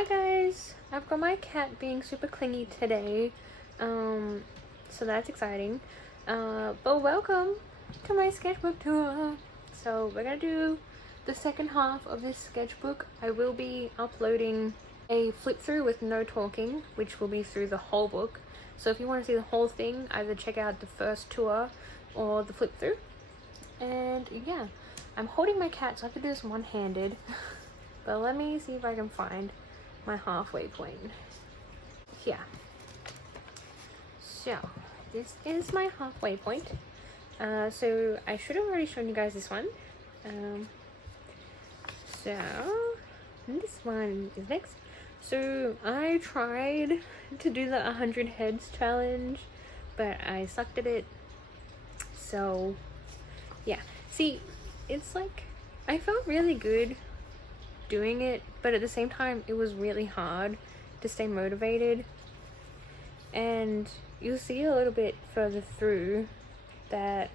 Hi guys! I've got my cat being super clingy today, so that's exciting. But welcome to my sketchbook tour. So we're gonna do the second half of this sketchbook. I will be uploading a flip through with no talking, which will be through the whole book. So if you want to see the whole thing, either check out the first tour or the flip through. And yeah, I'm holding my cat, so I have to do this one-handed. But let me see if I can find my halfway point here. So this is my halfway point. So I should have already shown you guys this one. So this one is next. So I tried to do the 100 heads challenge, but I sucked at it. So yeah, see, it's like I felt really good doing it, but at the same time it was really hard to stay motivated. And you'll see a little bit further through that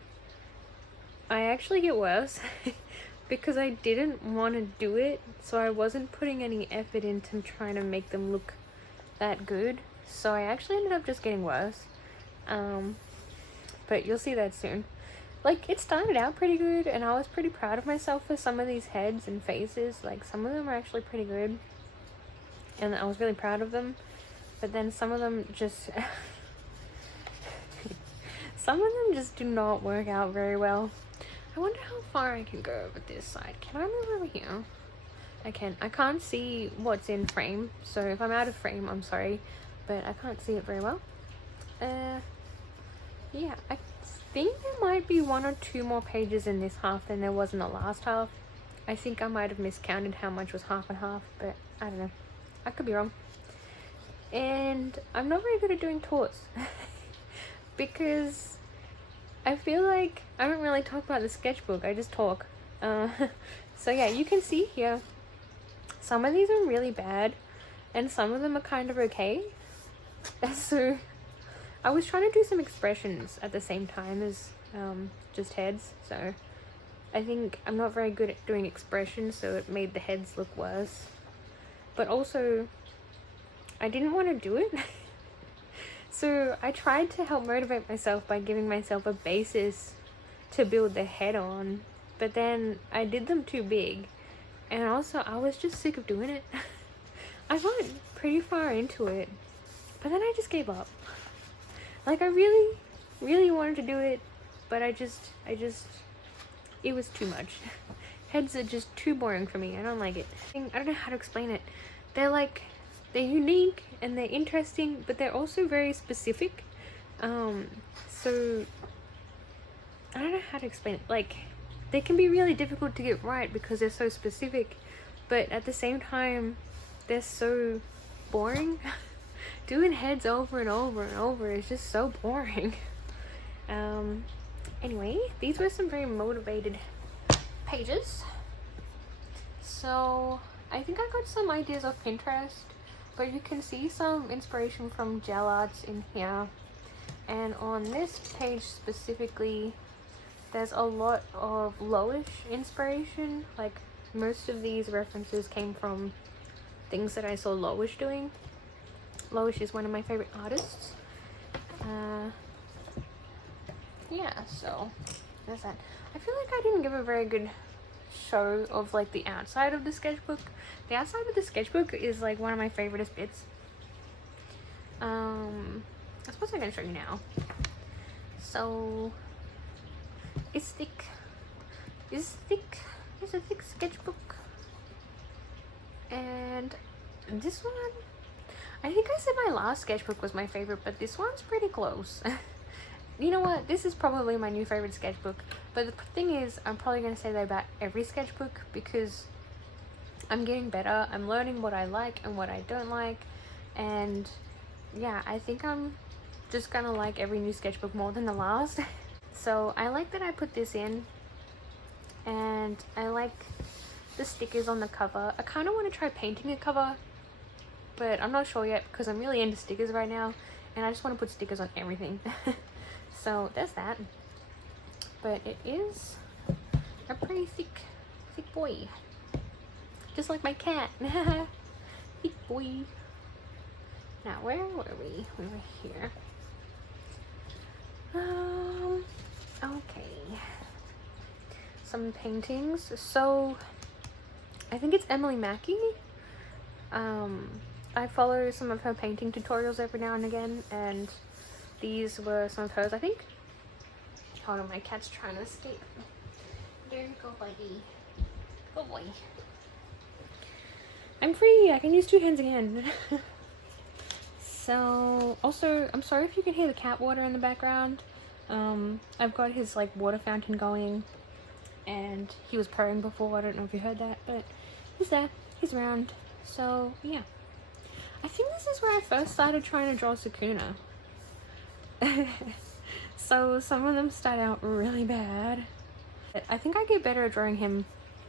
I actually get worse because I didn't want to do it, so I wasn't putting any effort into trying to make them look that good, so I actually ended up just getting worse. But you'll see that soon. Like, it started out pretty good, and I was pretty proud of myself for some of these heads and faces. Like, some of them are actually pretty good, and I was really proud of them. But then some of them just... some of them just do not work out very well. I wonder how far I can go over this side. Can I move over here? I can. I can't see what's in frame, so if I'm out of frame, I'm sorry. But I can't see it very well. Yeah, I think there might be 1 or 2 more pages in this half than there was in the last half. I think I might have miscounted how much was half and half, but I don't know. I could be wrong. And I'm not very good at doing tours because I feel like I don't really talk about the sketchbook, I just talk. So yeah, you can see here, some of these are really bad and some of them are kind of okay. So I was trying to do some expressions at the same time as just heads, so I think I'm not very good at doing expressions, so it made the heads look worse. But also, I didn't want to do it. So I tried to help motivate myself by giving myself a basis to build the head on, but then I did them too big, and also I was just sick of doing it. I got pretty far into it, but then I just gave up. Like, I really wanted to do it, but it was too much. Heads are just too boring for me. I don't like it. I don't know how to explain it. They're unique and they're interesting, but they're also very specific. So I don't know how to explain it. Like, they can be really difficult to get right because they're so specific, but at the same time, they're so boring. Doing heads over and over and over is just so boring. Anyway, these were some very motivated pages. So I think I got some ideas off Pinterest, but you can see some inspiration from gel arts in here. And on this page specifically, there's a lot of lowish inspiration. Like, most of these references came from things that I saw Lowish doing. Lowish is one of my favorite artists. Yeah, so there's that. I feel like I didn't give a very good show of like the outside of the sketchbook. The outside of the sketchbook is like one of my favoriteest bits. I suppose I can show you now. So it's thick. It's thick. It's a thick sketchbook. And this one, I think I said my last sketchbook was my favorite, but this one's pretty close. You know what? This is probably my new favorite sketchbook. But the thing is, I'm probably going to say that about every sketchbook because I'm getting better. I'm learning what I like and what I don't like. And yeah, I think I'm just going to like every new sketchbook more than the last. So I like that I put this in. And I like the stickers on the cover. I kind of want to try painting a cover, but I'm not sure yet because I'm really into stickers right now and I just want to put stickers on everything. So there's that. But it is a pretty thick boy, just like my cat. Thick boy. Now, where were we? We were here. Okay. Some paintings. So, I think it's Emily Mackey. I follow some of her painting tutorials every now and again, and these were some of hers, I think. Hold on, my cat's trying to escape. There you go, buddy. Good boy. I'm free! I can use 2 hands again. So, also, I'm sorry if you can hear the cat water in the background. I've got his, like, water fountain going, and he was purring before. I don't know if you heard that, but he's there. He's around. So, yeah. I think this is where I first started trying to draw Sukuna. So, some of them start out really bad. I think I get better at drawing him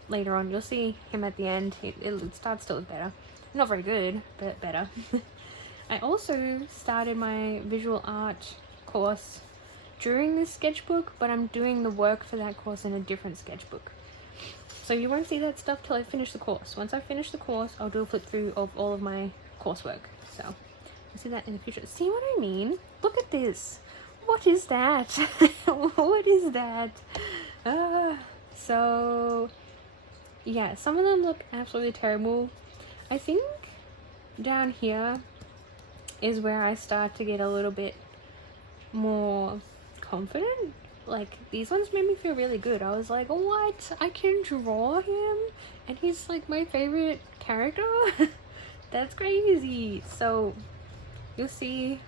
later on. You'll see him at the end. It starts to look better. Not very good, but better. I also started my visual art course during this sketchbook, but I'm doing the work for that course in a different sketchbook. So you won't see that stuff till I finish the course. Once I finish the course, I'll do a flip through of all of my coursework. So you'll see that in the future. See what I mean? Look at this. What is that? What is that? So yeah, some of them look absolutely terrible. I think down here is where I start to get a little bit more confident. Like, these ones made me feel really good. I was like, what? I can draw him? And he's like my favorite character? That's crazy. So you'll see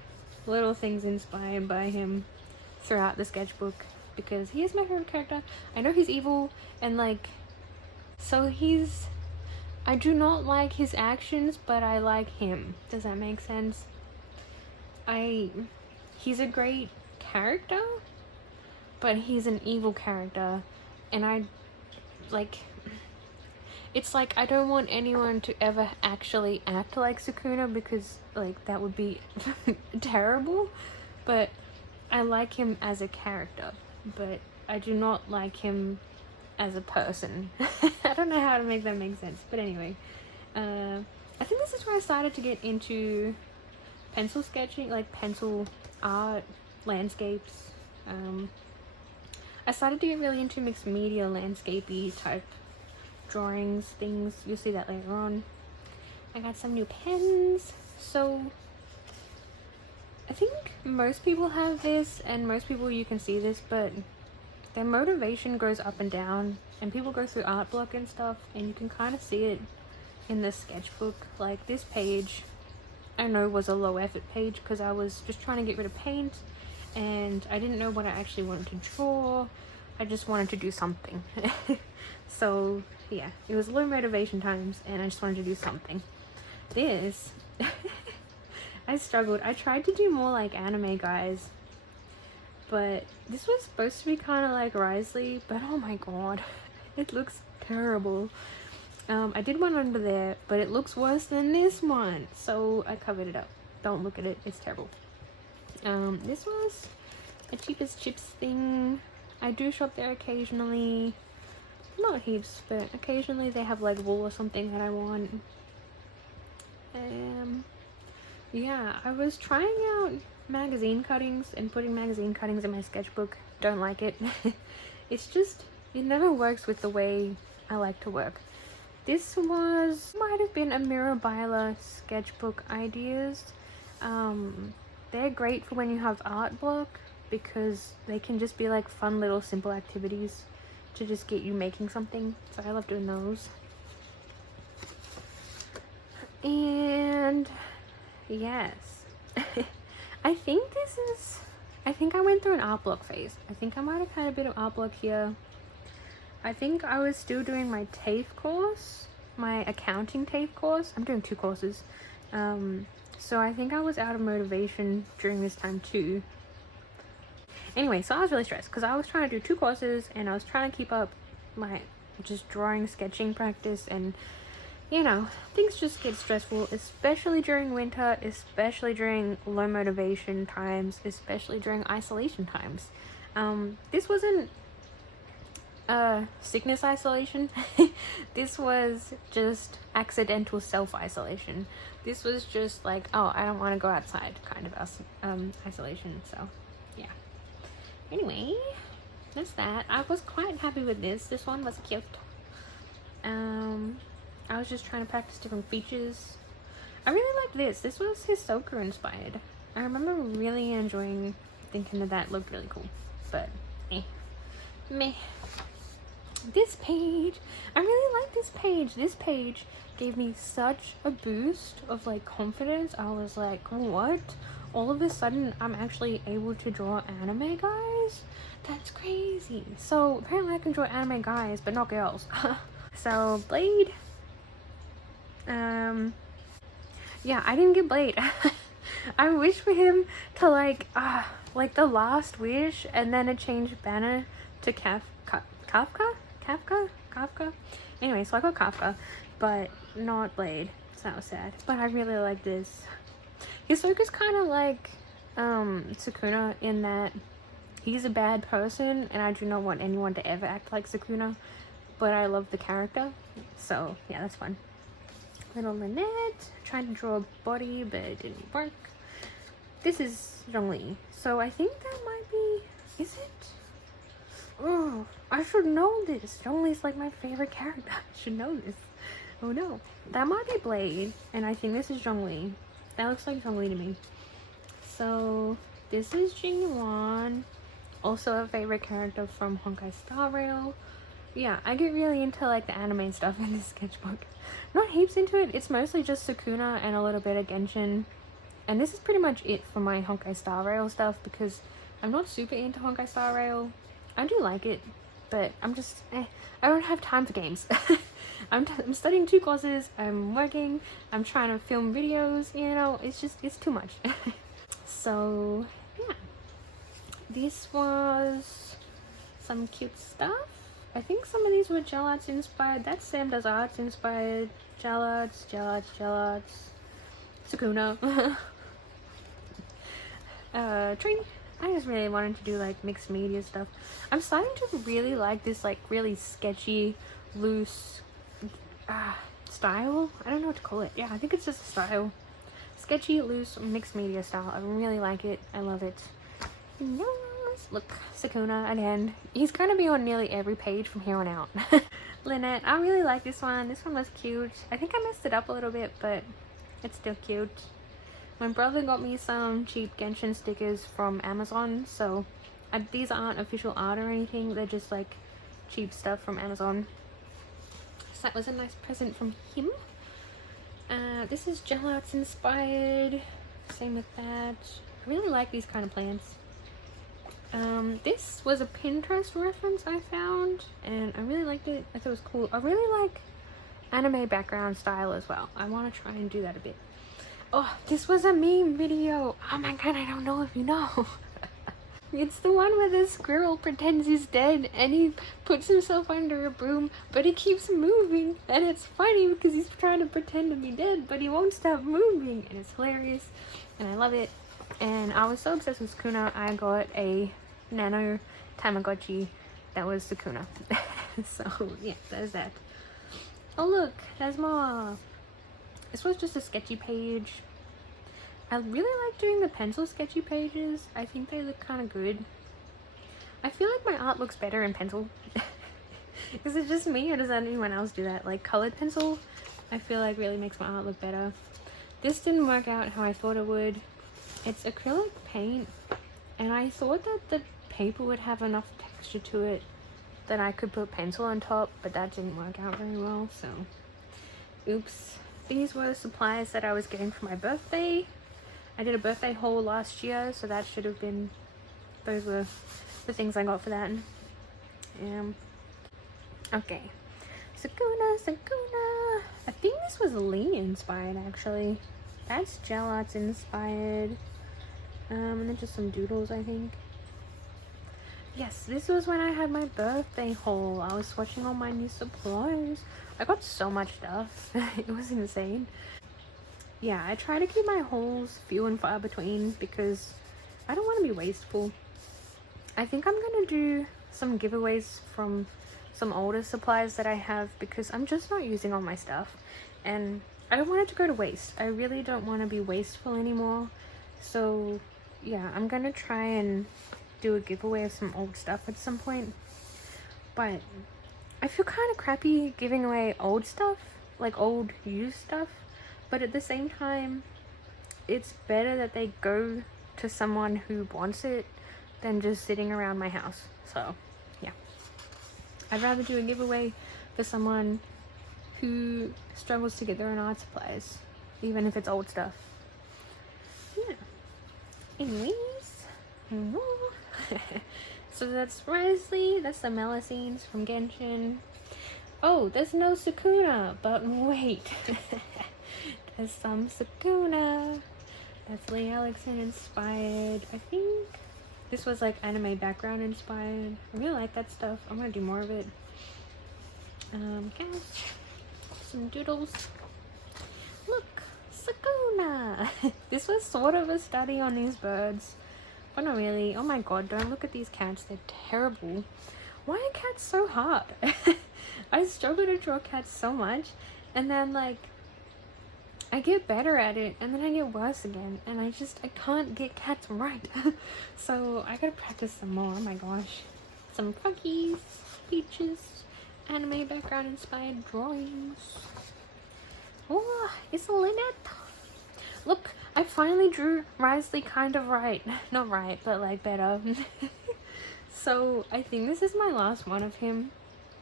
little things inspired by him throughout the sketchbook, because he is my favorite character. I know he's evil, and like, so I do not like his actions, but I like him. Does that make sense? He's a great character, but he's an evil character, and it's like, I don't want anyone to ever actually act like Sukuna, because like that would be terrible, but I like him as a character, but I do not like him as a person. I don't know how to make that make sense, but anyway, I think this is where I started to get into pencil sketching, like pencil art, landscapes. I started to get really into mixed media, landscapey type drawings, things. You'll see that later on. I got some new pens. So I think most people have this, and most people, you can see this, but their motivation goes up and down, and people go through art block and stuff, and you can kind of see it in the sketchbook. Like this page, I know was a low effort page because I was just trying to get rid of paint, and I didn't know what I actually wanted to draw. I just wanted to do something. So yeah, it was low motivation times, and I just wanted to do something. This I struggled. I tried to do more like anime guys, but this was supposed to be kind of like Risley, but oh my god, it looks terrible. I did one under there, but it looks worse than this one, so I covered it up. Don't look at it, it's terrible. This was a cheapest chips thing. I do shop there occasionally, not heaps, but occasionally they have like wool or something that I want. Yeah, I was trying out magazine cuttings and putting magazine cuttings in my sketchbook. Don't like it. It's just, it never works with the way I like to work. This might have been a Mirabila sketchbook ideas. They're great for when you have art block, because they can just be like fun little simple activities to just get you making something. So I love doing those. And yes, I think I went through an art block phase. I think I might have had a bit of art block here. I think I was still doing my TAFE course, my accounting TAFE course. I'm doing 2 courses. So I think I was out of motivation during this time too. Anyway, so I was really stressed because I was trying to do 2 courses, and I was trying to keep up my just drawing, sketching practice, and you know, things just get stressful, especially during winter, especially during low motivation times, especially during isolation times. This wasn't sickness isolation. This was just accidental self-isolation. This was just like, oh, I don't want to go outside kind of isolation. So yeah, anyway, that's that. I was quite happy with this one was cute. I was just trying to practice different features. I really liked this was Hisoka inspired. I remember really enjoying thinking that looked really cool, but meh. This page, I really like this page. This page gave me such a boost of like confidence. I was like, what? All of a sudden I'm actually able to draw anime guys? That's crazy. So apparently I can draw anime guys but not girls. So Blade, yeah, I didn't get Blade. I wish for him to like the last wish, and then it changed banner to Kafka. Anyway, so I got Kafka, but not Blade. So that was sad. But I really like this. Hisoka's kind of like Sukuna in that he's a bad person, and I do not want anyone to ever act like Sukuna. But I love the character, so yeah, that's fun. Little Lynette, trying to draw a body, but it didn't work. This is Zhongli, so I think that might be, is it? Oh, I should know this. Zhongli's like my favorite character. I should know this. Oh no. That might be Blade, and I think this is Zhongli. That looks like Zhongli to me. So, this is Jing Yuan, also a favorite character from Honkai Star Rail. Yeah, I get really into like the anime stuff in this sketchbook. Not heaps into it, it's mostly just Sukuna and a little bit of Genshin. And this is pretty much it for my Honkai Star Rail stuff, because I'm not super into Honkai Star Rail. I do like it, but I'm just, I don't have time for games. I'm studying 2 courses, I'm working, I'm trying to film videos, you know, it's too much. So, yeah. This was some cute stuff. I think some of these were gel arts inspired. That's Sam Does Arts inspired. Gel arts. Sukuna. Tree. I just really wanted to do like mixed media stuff. I'm starting to really like this like really sketchy, loose style. I don't know what to call it. Yeah, I think it's just a style. Sketchy, loose, mixed media style. I really like it. I love it. Yes. Look, Sukuna again. He's gonna be on nearly every page from here on out. Lynette, I really like this one. This one was cute. I think I messed it up a little bit, but it's still cute. My brother got me some cheap Genshin stickers from Amazon, so these aren't official art or anything. They're just like cheap stuff from Amazon. So that was a nice present from him. This is gel arts inspired. Same with that. I really like these kind of plants. This was a Pinterest reference I found, and I really liked it. I thought it was cool. I really like anime background style as well. I want to try and do that a bit. Oh, this was a meme video. Oh my god, I don't know if you know. It's the one where the squirrel pretends he's dead and he puts himself under a broom, but he keeps moving, and it's funny because he's trying to pretend to be dead, but he won't stop moving, and it's hilarious, and I love it. And I was so obsessed with Sukuna, I got a nano Tamagotchi that was Sukuna. So yeah, there's that. Oh look, there's more. This was just a sketchy page. I really like doing the pencil sketchy pages. I think they look kind of good. I feel like my art looks better in pencil. Is it just me, or does anyone else do that? Like colored pencil, I feel like really makes my art look better. This didn't work out how I thought it would. It's acrylic paint, and I thought that the paper would have enough texture to it that I could put pencil on top, but that didn't work out very well, so oops. These were supplies that I was getting for my birthday. I did a birthday haul last year, so that should have been, those were the things I got for that. Okay, Sukuna. I think this was Lee inspired actually. That's gel arts inspired. And then just some doodles, I think. Yes, this was when I had my birthday haul. I was swatching all my new supplies. I got so much stuff. It was insane. Yeah, I try to keep my hauls few and far between because I don't want to be wasteful. I think I'm gonna do some giveaways from some older supplies that I have because I'm just not using all my stuff and I don't want it to go to waste. I really don't want to be wasteful anymore. So yeah, I'm gonna try and do a giveaway of some old stuff at some point. But I feel kind of crappy giving away old stuff, like old used stuff. But at the same time, it's better that they go to someone who wants it than just sitting around my house. So yeah, I'd rather do a giveaway for someone who struggles to get their own art supplies, even if it's old stuff. Yeah. Anyways, so that's Risley, that's the Melusines from Genshin. Oh, there's no Sukuna, but wait. There's some Sukuna. That's Lee Alexson inspired. I think this was like anime background inspired. I really like that stuff. I'm gonna do more of it. Guys, some doodles. Look, Sukuna. This was sort of a study on these birds, but not really. Oh my god, don't look at these cats. They're terrible. Why are cats so hard? I struggle to draw cats so much, and then like I get better at it and then I get worse again, and I can't get cats right. So I gotta practice some more. Oh my gosh. Some froggies, peaches, anime background inspired drawings. Oh, it's Lynette. Look, I finally drew Risley kind of right. Not right, but like better. So I think this is my last one of him,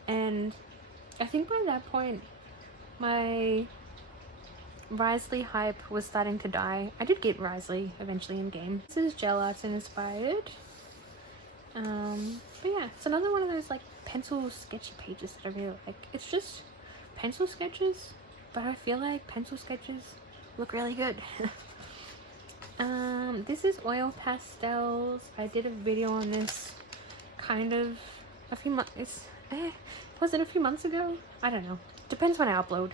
and I think by that point my Risley hype was starting to die. I did get Risley eventually in game. This is gel arts inspired. But yeah, it's another one of those like pencil sketchy pages that I really like. It's just pencil sketches, but I feel like pencil sketches look really good. This is oil pastels. I did a video on this kind of a few months. Was it a few months ago? I don't know. Depends when I upload.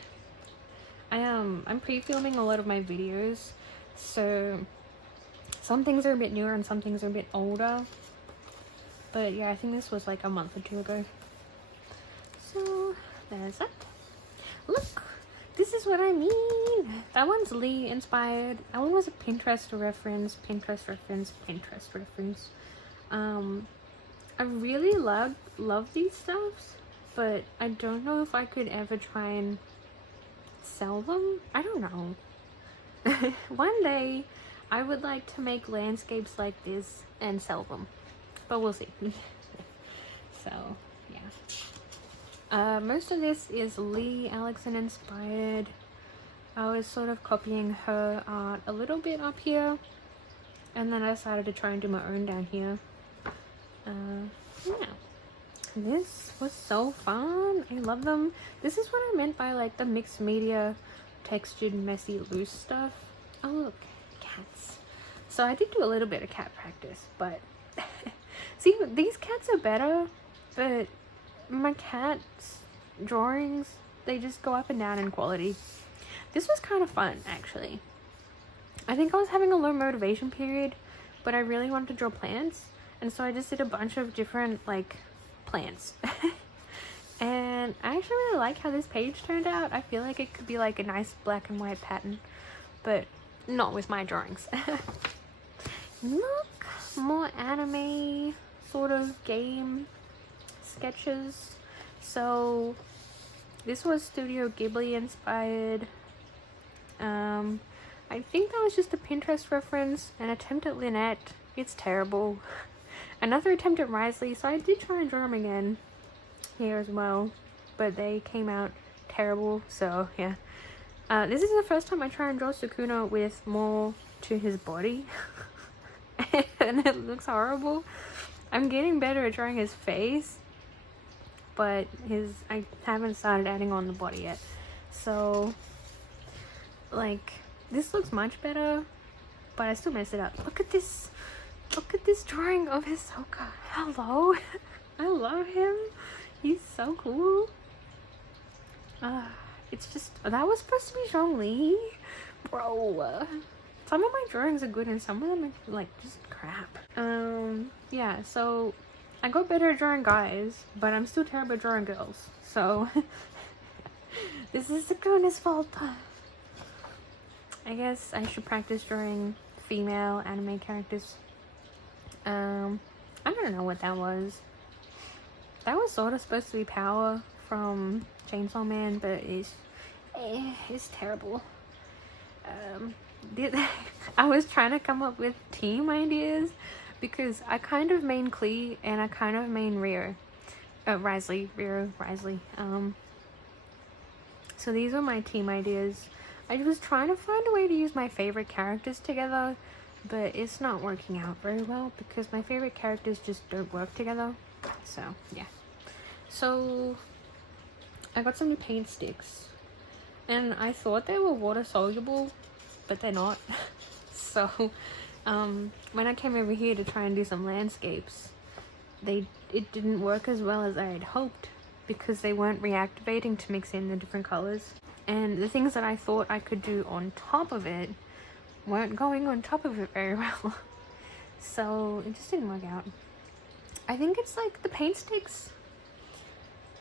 I'm pre-filming a lot of my videos, so some things are a bit newer and some things are a bit older. But yeah, I think this was like a month or two ago. So there's that. Look, this is what I mean. That one's Lee inspired. That one was a Pinterest reference. I really love these stuffs, but I don't know if I could ever try and sell them. I don't know. One day I would like to make landscapes like this and sell them, but we'll see. So yeah, most of this is Lee Alexson inspired. I was sort of copying her art a little bit up here, and then I decided to try and do my own down here. Yeah, this was so fun. I love them. This is what I meant by like the mixed media, textured, messy, loose stuff. Oh look, cats. So I did do a little bit of cat practice, but see, these cats are better, but my cat's drawings, they just go up and down in quality. This was kind of fun, actually. I think I was having a low motivation period, but I really wanted to draw plants, and so I just did a bunch of different like plants. And I actually really like how this page turned out. I feel like it could be like a nice black and white pattern, but not with my drawings. Look, more anime sort of game sketches. So this was Studio Ghibli inspired. I think that was just a Pinterest reference. An attempt at Lynette. It's terrible. Another attempt at Risley, so I did try and draw them again here as well, but they came out terrible, so yeah. This is the first time I try and draw Sukuna with more to his body. And it looks horrible. I'm getting better at drawing his face, but I haven't started adding on the body yet. So like this looks much better, but I still messed it up. Look at this drawing of Hisoka. Hello. I love him. He's so cool. It's just, that was supposed to be Zhongli, bro. Some of my drawings are good and some of them are like just crap. Yeah, so I got better at drawing guys, but I'm still terrible at drawing girls. So this is Sakuna's fault. I guess I should practice drawing female anime characters. I don't know what that was. That was sort of supposed to be Power from Chainsaw Man, but it's terrible. I was trying to come up with team ideas because I kind of main Klee and I kind of main Rio Risley. So these are my team ideas. I was trying to find a way to use my favorite characters together, but it's not working out very well because my favorite characters just don't work together. So yeah. So I got some new paint sticks and I thought they were water soluble, but they're not. So when I came over here to try and do some landscapes, it didn't work as well as I had hoped because they weren't reactivating to mix in the different colors, and the things that I thought I could do on top of it weren't going on top of it very well. So it just didn't work out. I think it's like the paint sticks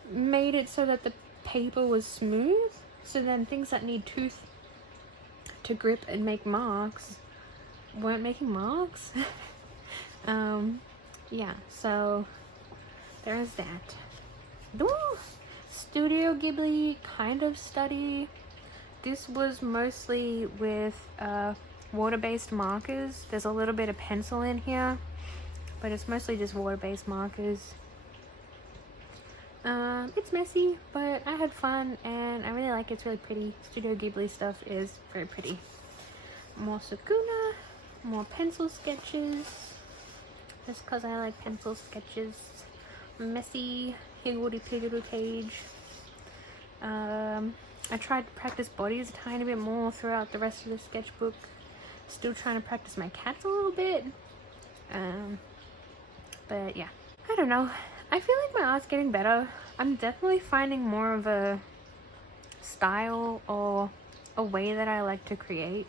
made it so that the paper was smooth, so then things that need tooth to grip and make marks weren't making marks. Yeah, so there's that. Ooh, Studio Ghibli kind of study. This was mostly with water-based markers. There's a little bit of pencil in here, but it's mostly just water-based markers. It's messy, but I had fun and I really like it. It's really pretty. Studio Ghibli stuff is very pretty. More Sakuna, more pencil sketches, just because I like pencil sketches. Messy higgledy-piggledy page. I tried to practice bodies a tiny bit more throughout the rest of the sketchbook. Still trying to practice my cats a little bit. But yeah, I don't know. I feel like my art's getting better. I'm definitely finding more of a style or a way that I like to create.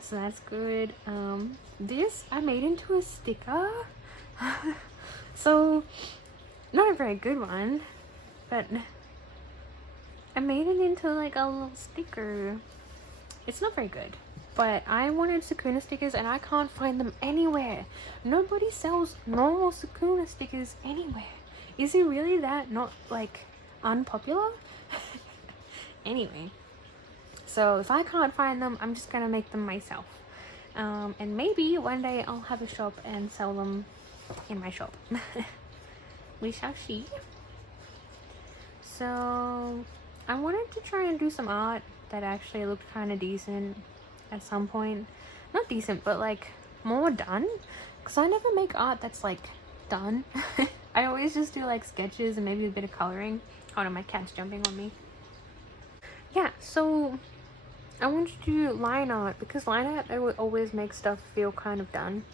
So that's good. This I made into a sticker. So not a very good one, but I made it into like a little sticker. It's not very good, but I wanted Sakuna stickers and I can't find them anywhere. Nobody sells normal Sakuna stickers anywhere. Is it really that not like unpopular? Anyway, so if I can't find them, I'm just gonna make them myself. And maybe one day I'll have a shop and sell them in my shop. We shall see. So I wanted to try and do some art that actually looked kind of decent at some point. Not decent, but like more done, because I never make art that's like done. I always just do like sketches and maybe a bit of coloring. Oh no, my cat's jumping on me. Yeah, so I wanted to do line art because line art, I would always make stuff feel kind of done.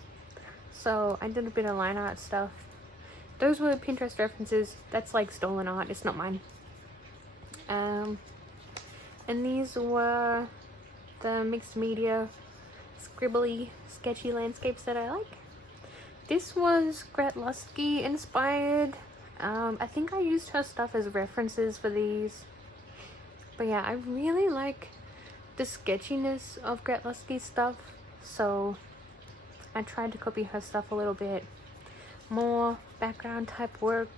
So I did a bit of line art stuff. Those were Pinterest references. That's like stolen art. It's not mine. And these were the mixed media scribbly sketchy landscapes that I like. This was Gret Lusky inspired. I think I used her stuff as references for these. But yeah, I really like the sketchiness of Gret Lusky's stuff, so I tried to copy her stuff a little bit. More background type work.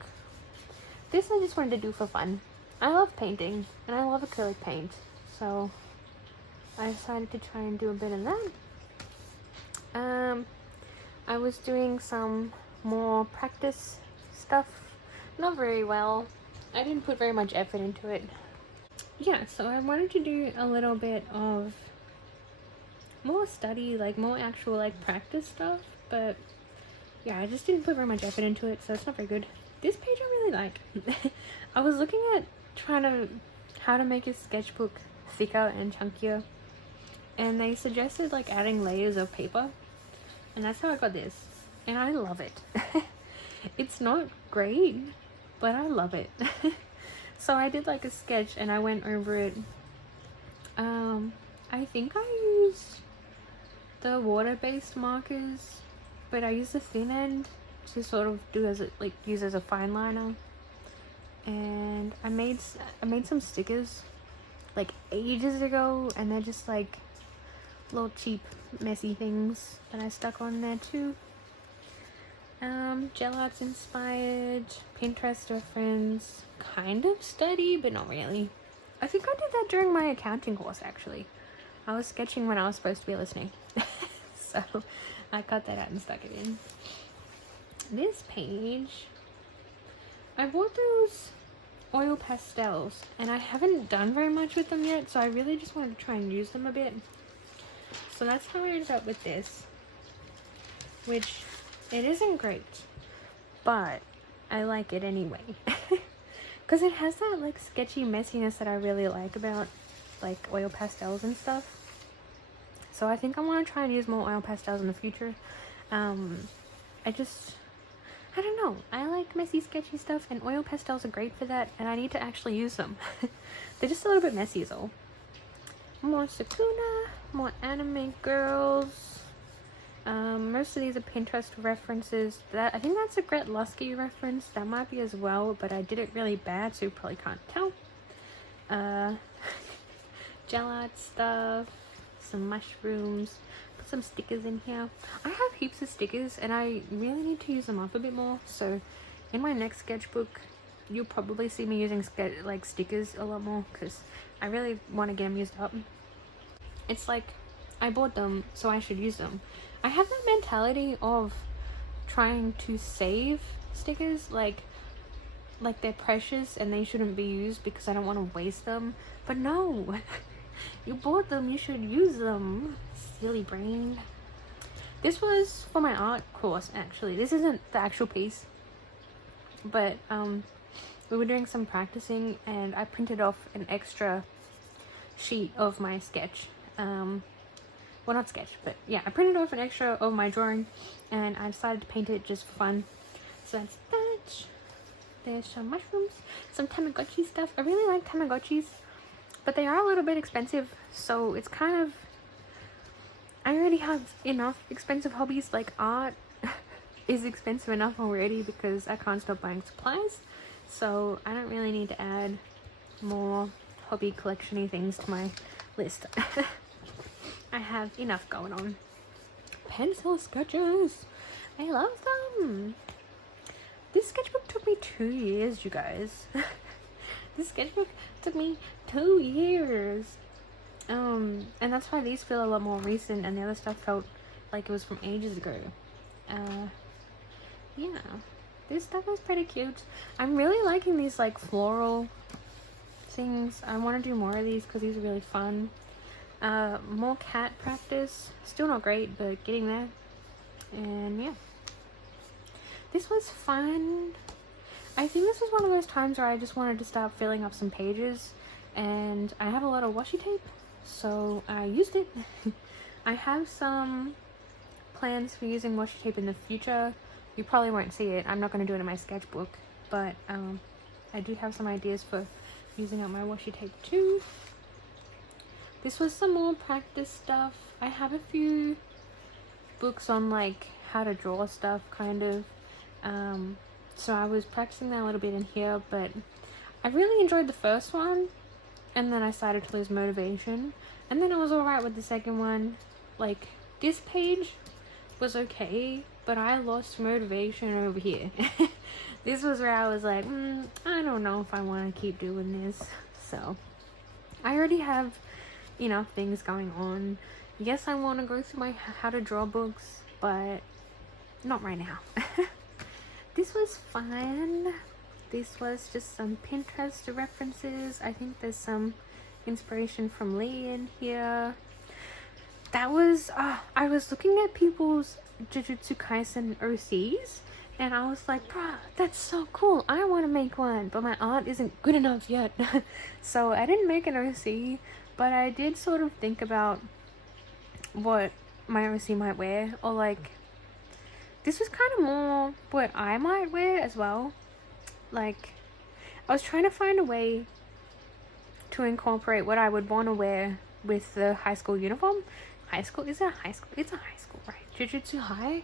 This I just wanted to do for fun. I love painting and I love acrylic paint, so I decided to try and do a bit of that. I was doing some more practice stuff. Not very well. I didn't put very much effort into it. Yeah, so I wanted to do a little bit of more study, like more actual like practice stuff, but yeah, I just didn't put very much effort into it, so it's not very good. This page I really like. I was looking at how to make a sketchbook thicker and chunkier, and they suggested like adding layers of paper, and that's how I got this, and I love it. It's not great, but I love it. So I did like a sketch and I went over it. I think I used the water-based markers, but I used the thin end to sort of do as use as a fine liner. And I made some stickers like ages ago, and they're just like little cheap messy things that I stuck on there too. Gel arts inspired, Pinterest reference, kind of study, but not really. I think I did that during my accounting course actually. I was sketching when I was supposed to be listening. So I cut that out and stuck it in. This page, I bought those oil pastels and I haven't done very much with them yet, so I really just wanted to try and use them a bit. So that's how I ended up with this, which it isn't great, but I like it anyway. Because it has that like sketchy messiness that I really like about like oil pastels and stuff. So I think I want to try and use more oil pastels in the future. I don't know, I like messy sketchy stuff, and oil pastels are great for that, and I need to actually use them. They're just a little bit messy is all. More Sakuna, more anime girls. Most of these are Pinterest references. I think that's a Gret Lusky reference. That might be as well, but I did it really bad, so you probably can't tell. Gel art stuff, some mushrooms, put some stickers in here. I have heaps of stickers and I really need to use them up a bit more, so in my next sketchbook you'll probably see me using stickers a lot more, because I really want to get them used up. It's like I bought them, so I should use them. I have that mentality of trying to save stickers, like they're precious and they shouldn't be used because I don't want to waste them. But no, you bought them, you should use them, silly brain. This was for my art course actually. This isn't the actual piece, but we were doing some practicing and I printed off an extra sheet of my sketch. Well, not sketch, but yeah, I printed off an extra of my drawing and I decided to paint it just for fun. So that's that. There's some mushrooms, some Tamagotchi stuff. I really like Tamagotchis, but they are a little bit expensive, so it's kind of, I already have enough expensive hobbies. Like art is expensive enough already because I can't stop buying supplies, so I don't really need to add more hobby collection-y things to my list. I have enough going on. Pencil sketches, I love them. This sketchbook took me 2 years, you guys. This sketchbook took me 2 years. And that's why these feel a lot more recent and the other stuff felt like it was from ages ago. Yeah, this stuff is pretty cute. I'm really liking these like floral things. I want to do more of these because these are really fun. More cat practice. Still not great, but getting there. And yeah. This was fun. I think this was one of those times where I just wanted to start filling up some pages, and I have a lot of washi tape, so I used it. I have some plans for using washi tape in the future. You probably won't see it. I'm not going to do it in my sketchbook, but I do have some ideas for using up my washi tape too. This was some more practice stuff. I have a few books on like how to draw stuff, kind of. So I was practicing that a little bit in here, but I really enjoyed the first one, and then I started to lose motivation, and then I was alright with the second one. Like, this page was okay, but I lost motivation over here. This was where I was like, I don't know if I want to keep doing this. So I already have enough things going on. Yes, I want to go through my how to draw books, but not right now. This was fun. This was just some Pinterest references. I think there's some inspiration from Lee in here. That was, I was looking at people's Jujutsu Kaisen OCs, and I was like, bruh, that's so cool. I want to make one, but my art isn't good enough yet. So I didn't make an OC, but I did sort of think about what my OC might wear, or like, this was kind of more what I might wear as well. Like, I was trying to find a way to incorporate what I would want to wear with the high school uniform. High school? Is it a high school? It's a high school, right? Jujutsu High?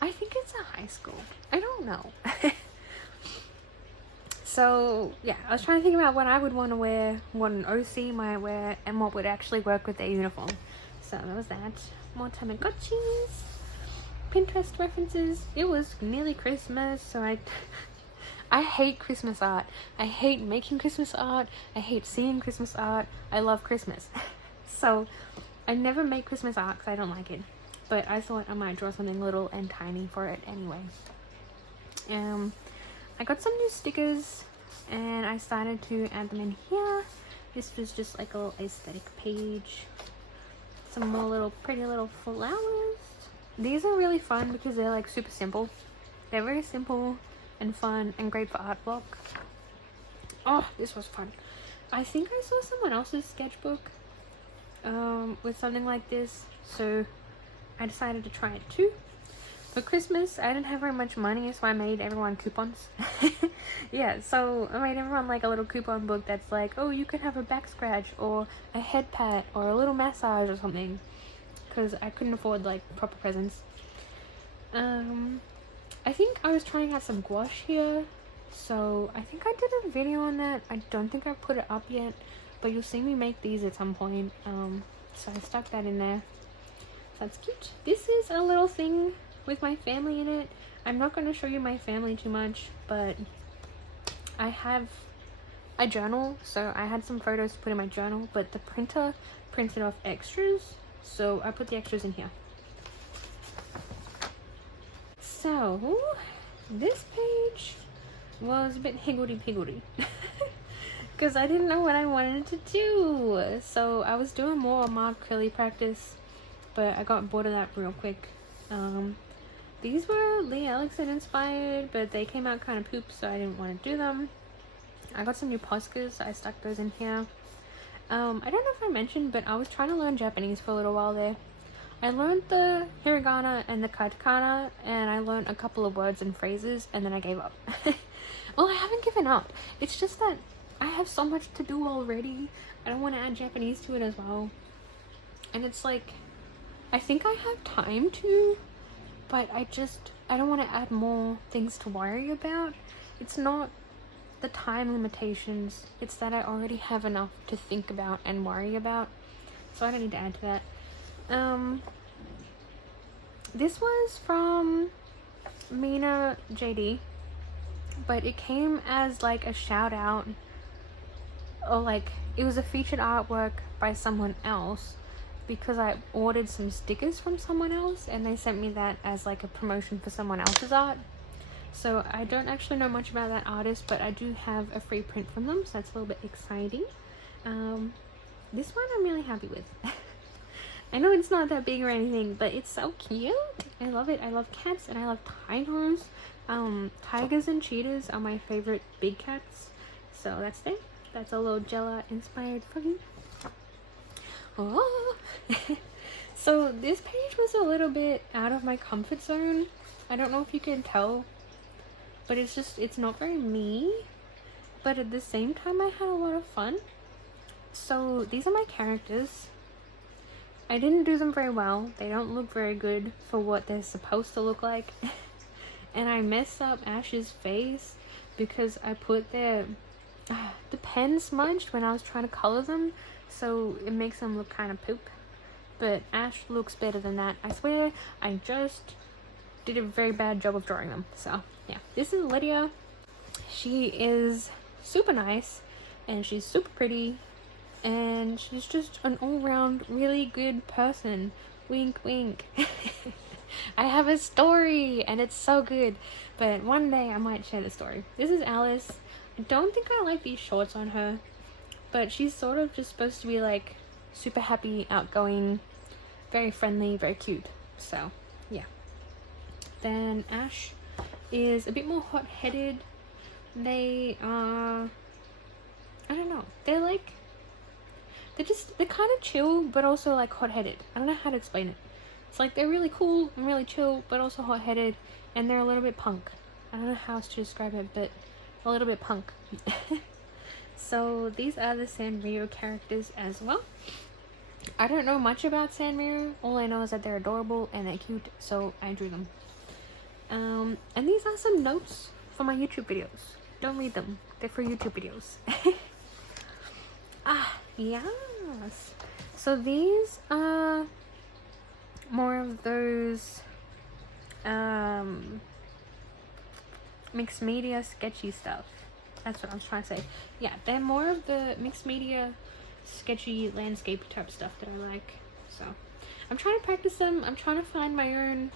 I think it's a high school. I don't know. So yeah, I was trying to think about what I would want to wear, what an OC might wear, and what would actually work with their uniform. So that was that. More Tamagotchis, Pinterest references. It was nearly Christmas, so I hate Christmas art. I hate making Christmas art. I hate seeing Christmas art. I love Christmas. So I never make Christmas art because I don't like it. But I thought I might draw something little and tiny for it anyway. I got some new stickers and I started to add them in here. This was just like a little aesthetic page. Some more little pretty little flowers. These are really fun because they're like super simple. They're very simple and fun and great for art block. Oh, this was fun. I think I saw someone else's sketchbook with something like this, so I decided to try it too. For Christmas, I didn't have very much money, so I made everyone coupons. Yeah, so I made everyone like a little coupon book that's like, oh, you can have a back scratch or a head pat or a little massage or something, because I couldn't afford like proper presents. I think I was trying out some gouache here, so I think I did a video on that. I don't think I put it up yet, but you'll see me make these at some point. So I stuck that in there. So that's cute. This is a little thing with my family in it. I'm not going to show you my family too much, but I have a journal, so I had some photos to put in my journal, but the printer printed off extras, so I put the extras in here. So this page was a bit higgledy-piggledy because I didn't know what I wanted to do, so I was doing more Mark Curly practice, but I got bored of that real quick. These were Lee Ellison inspired, but they came out kind of poop, so I didn't want to do them. I got some new Poscas, so I stuck those in here. I don't know if I mentioned, but I was trying to learn Japanese for a little while there. I learned the hiragana and the katakana, and I learned a couple of words and phrases, and then I gave up. Well, I haven't given up. It's just that I have so much to do already. I don't want to add Japanese to it as well. And it's like, I think I have time to, but I don't want to add more things to worry about. It's not the time limitations, it's that I already have enough to think about and worry about, so I don't need to add to that. This was from Mina JD, but it came as like a shout out, or like it was a featured artwork by someone else, because I ordered some stickers from someone else and they sent me that as like a promotion for someone else's art. So I don't actually know much about that artist, but I do have a free print from them, so that's a little bit exciting. This one I'm really happy with. I know it's not that big or anything, but it's so cute. I love it. I love cats and I love tigers. Tigers and cheetahs are my favorite big cats. So that's there. That's a little Jella inspired for me. Oh. So this page was a little bit out of my comfort zone. I don't know if you can tell, but it's not very me. But at the same time, I had a lot of fun. So these are my characters. I didn't do them very well. They don't look very good for what they're supposed to look like. And I messed up Ash's face because I put the pen smudged when I was trying to color them, so it makes them look kind of poop. But Ash looks better than that. I swear, I just did a very bad job of drawing them. So yeah, this is Lydia. She is super nice and she's super pretty. And she's just an all-round really good person. Wink, wink. I have a story, and it's so good. But one day I might share the story. This is Alice. I don't think I like these shorts on her, but she's sort of just supposed to be like super happy, outgoing, very friendly, very cute. So, yeah. Then Ash is a bit more hot-headed. They are... I don't know. They're kind of chill, but also like hot-headed. I don't know how to explain it. It's like they're really cool and really chill, but also hot-headed, and they're a little bit punk. I don't know how else to describe it, but a little bit punk. So these are the Sanrio characters as well. I don't know much about Sanrio. All I know is that they're adorable and they're cute, so I drew them. And these are some notes for my YouTube videos. Don't read them, they're for YouTube videos. Yes. So these are more of those mixed media sketchy stuff. That's what I was trying to say. Yeah, they're more of the mixed media sketchy landscape type stuff that I like. So I'm trying to practice them. I'm trying to find my own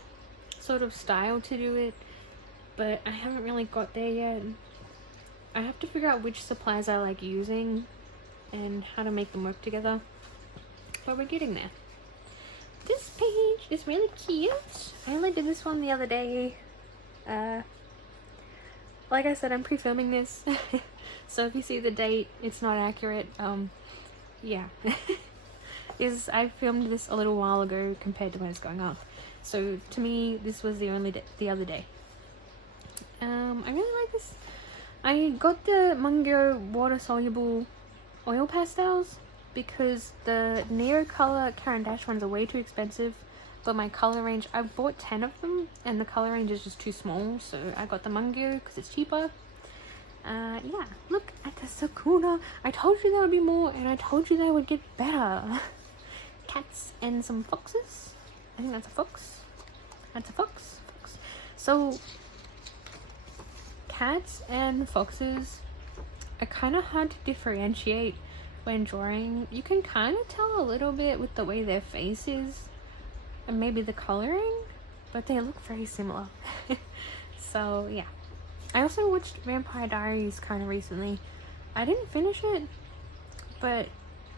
sort of style to do it, but I haven't really got there yet. I have to figure out which supplies I like using and how to make them work together, but we're getting there. This page is really cute. I only did this one the other day. Like I said, I'm pre-filming this, so if you see the date, it's not accurate. Yeah. I filmed this a little while ago compared to when it's going up. So to me, this was the other day. I really like this. I got the Mungyo water soluble oil pastels because the Neo color Caran d'Ache ones are way too expensive, but my color range, I bought 10 of them and the color range is just too small, so I got the Mungyo because it's cheaper. Yeah, look at the Sakuna. I told you there would be more, and I told you they would get better. Cats and some foxes. I think that's a fox. That's a fox. So cats and foxes are kind of hard to differentiate when drawing. You can kind of tell a little bit with the way their face is and maybe the coloring, but they look very similar. So yeah, I also watched Vampire Diaries kind of recently. I didn't finish it, but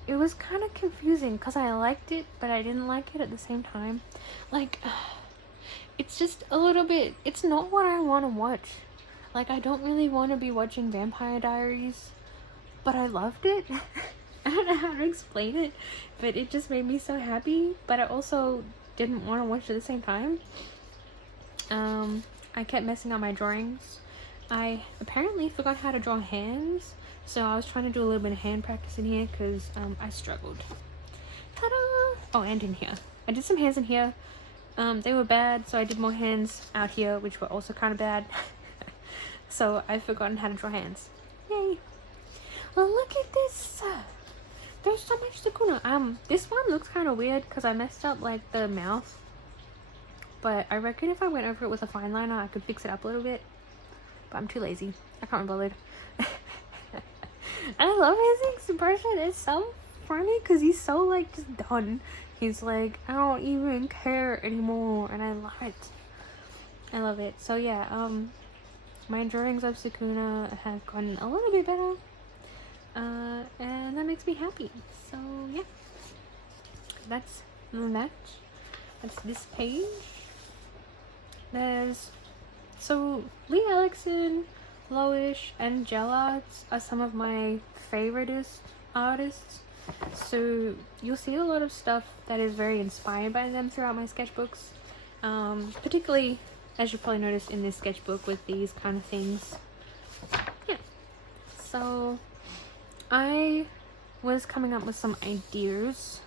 it was kind of confusing because I liked it but I didn't like it at the same time. Like it's just a little bit, it's not what I want to watch. Like, I don't really want to be watching Vampire Diaries, but I loved it. I don't know how to explain it, but it just made me so happy, but I also didn't want to watch it at the same time. I kept messing up my drawings. I apparently forgot how to draw hands, so I was trying to do a little bit of hand practice in here because I struggled. Ta-da! Oh, and in here. I did some hands in here. They were bad, so I did more hands out here, which were also kind of bad. So I've forgotten how to draw hands. Yay! Well, look at this. There's so much Sakuna. This one looks kind of weird because I messed up like the mouth, but I reckon if I went over it with a fine liner, I could fix it up a little bit. But I'm too lazy. I can't be bothered. I love his expression. It's so funny because he's so like just done. He's like, I don't even care anymore, and I love it. I love it. So yeah, my drawings of Sakuna have gotten a little bit better, and that makes me happy. So yeah, that's that. That's this page. So Lee Alexson, Loish, and Gellards are some of my favoritist artists. So you'll see a lot of stuff that is very inspired by them throughout my sketchbooks, particularly as you probably noticed in this sketchbook with these kind of things. Yeah, so I was coming up with some ideas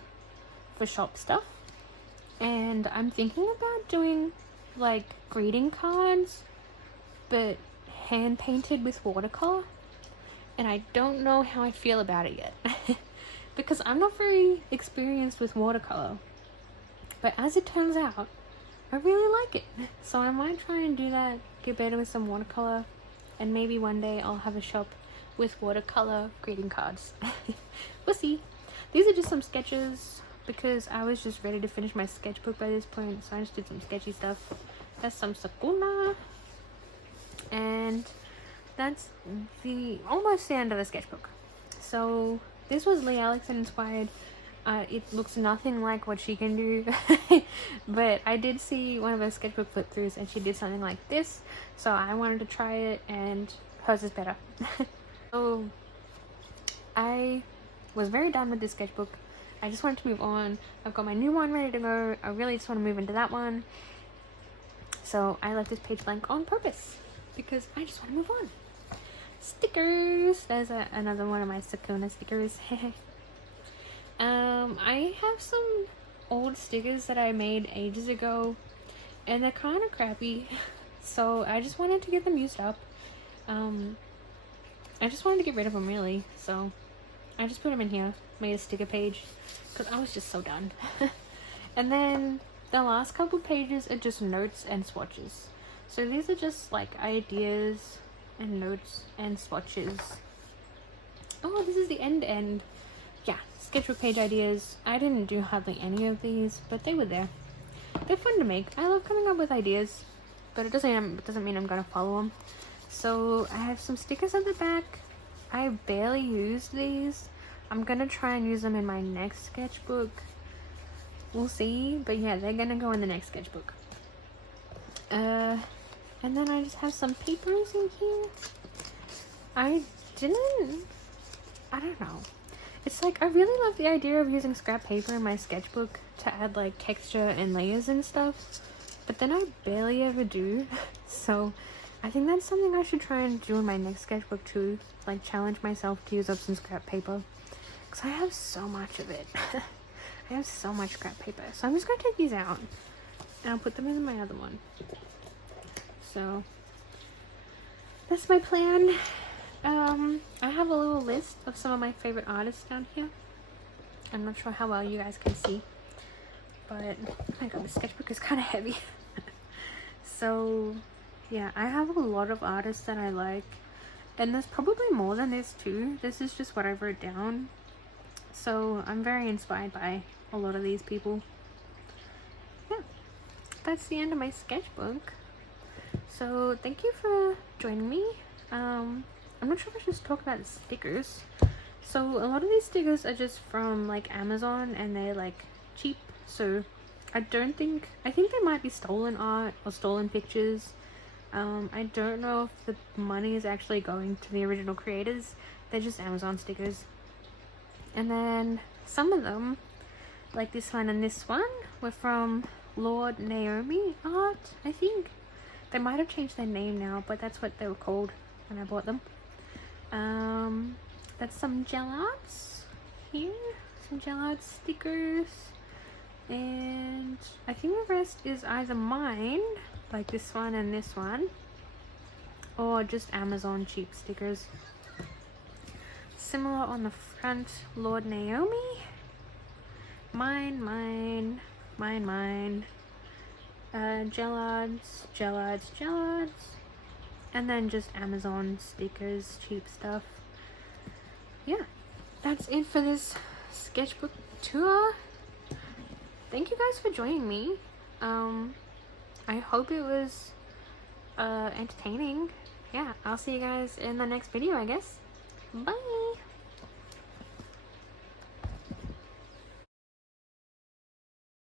for shop stuff, and I'm thinking about doing like greeting cards but hand painted with watercolor, and I don't know how I feel about it yet. Because I'm not very experienced with watercolor, but as it turns out, I really like it. So I might try and do that, get better with some watercolor, and maybe one day I'll have a shop with watercolor greeting cards. We'll see. These are just some sketches because I was just ready to finish my sketchbook by this point, so I just did some sketchy stuff. That's some Sakuna, and that's almost the end of the sketchbook. So this was Lee Alexson inspired. It looks nothing like what she can do, but I did see one of her sketchbook flip throughs and she did something like this, so I wanted to try it, and hers is better. So I was very done with this sketchbook. I just wanted to move on. I've got my new one ready to go. I really just want to move into that one, so I left this page blank on purpose because I just want to move on. Stickers. There's another one of my Sakuna stickers. I have some old stickers that I made ages ago, and they're kind of crappy. So I just wanted to get them used up. I just wanted to get rid of them really, so I just put them in here, made a sticker page, because I was just so done. And then the last couple pages are just notes and swatches. So these are just like ideas and notes and swatches. Oh, this is the end. Yeah, sketchbook page ideas. I didn't do hardly any of these, but they were there. They're fun to make. I love coming up with ideas, but it doesn't mean I'm gonna follow them. So I have some stickers at the back. I barely use these. I'm gonna try and use them in my next sketchbook. We'll see, but yeah, they're gonna go in the next sketchbook. And then I just have some papers in here. I don't know. It's like, I really love the idea of using scrap paper in my sketchbook to add like texture and layers and stuff, but then I barely ever do. So I think that's something I should try and do in my next sketchbook too, like challenge myself to use up some scrap paper, because I have so much of it. I have so much scrap paper, so I'm just gonna take these out and I'll put them in my other one. So that's my plan. I have a little list of some of my favorite artists down here. I'm not sure how well you guys can see, but oh my god, the sketchbook is kind of heavy. So yeah, I have a lot of artists that I like, and there's probably more than this too. This is just what I wrote down, so I'm very inspired by a lot of these people. Yeah, that's the end of my sketchbook. So thank you for joining me. I'm not sure if I should talk about the stickers. So a lot of these stickers are just from like Amazon, and they're like cheap, so I think they might be stolen art or stolen pictures. I don't know if the money is actually going to the original creators. They're just Amazon stickers. And then some of them, like this one and this one, were from No.8 art, I think. They might have changed their name now, but that's what they were called when I bought them. That's some gel arts here, some gel art stickers, and I think the rest is either mine, like this one and this one, or just Amazon cheap stickers. Similar on the front, Lord Naomi, mine, gel arts, and then just Amazon stickers, cheap stuff. Yeah, that's it for this sketchbook tour. Thank you guys for joining me. I hope it was entertaining. Yeah, I'll see you guys in the next video, I guess. Bye.